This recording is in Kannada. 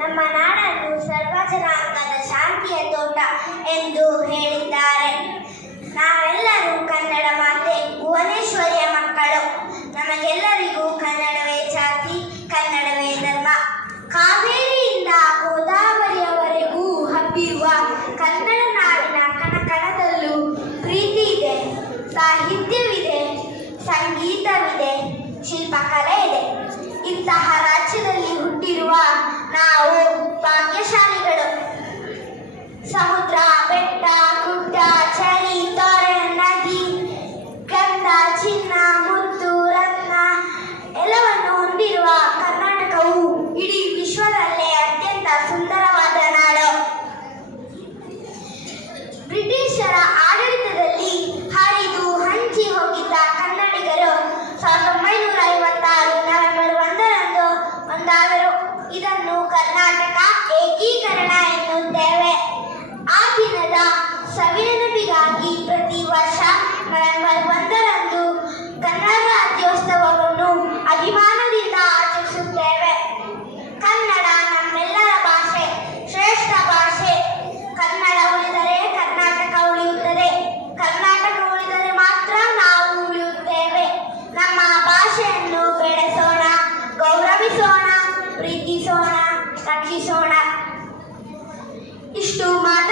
ನಮ್ಮ ನಾಡನ್ನು ಸರ್ವ ಜನಾಂಗದ ಶಾಂತಿಯ ತೋಟ ಎಂದು ಹೇಳಿದ್ದಾರೆ. ನಾವೆಲ್ಲರೂ ಕನ್ನಡ ಮಾತೆ, ಭುವನೇಶ್ವರಿಯ ಮಕ್ಕಳು. ನಮಗೆಲ್ಲರಿಗೂ ಕನ್ನಡವೇ ಜಾತಿ, ಕನ್ನಡವೇ ಧರ್ಮ. ಕಾವೇರಿಯಿಂದ ಗೋದಾವರಿಯವರೆಗೂ ಹಬ್ಬಿರುವ ಕನ್ನಡ ನಾಡಿನ ಕಣಕಣದಲ್ಲೂ ಪ್ರೀತಿ ಇದೆ, ಸಾಹಿತ್ಯವಿದೆ, ಸಂಗೀತವಿದೆ, ಶಿಲ್ಪಕಲೆ ಇದೆ. ಇಂತಹ ಬ್ರಿಟಿಷರ ಆಡಳಿತದಲ್ಲಿ ಹರಿದು ಹಂಚಿ ಹೋಗಿದ್ದ ಕನ್ನಡಿಗರು ಸಾವಿರದ ಒಂಬೈನೂರ ಐವತ್ತಾರು ನವೆಂಬರ್ ಒಂದರಂದು ಒಂದಾದರು. ಇದನ್ನು ಕರ್ನಾಟಕ ಏಕೀಕರಣ ಎನ್ನುತ್ತೇವೆ. ಆ ದಿನದ ಸವಿನ ರಕ್ಷಿಸೋಣ ಇಷ್ಟು ಮಾತ್ರ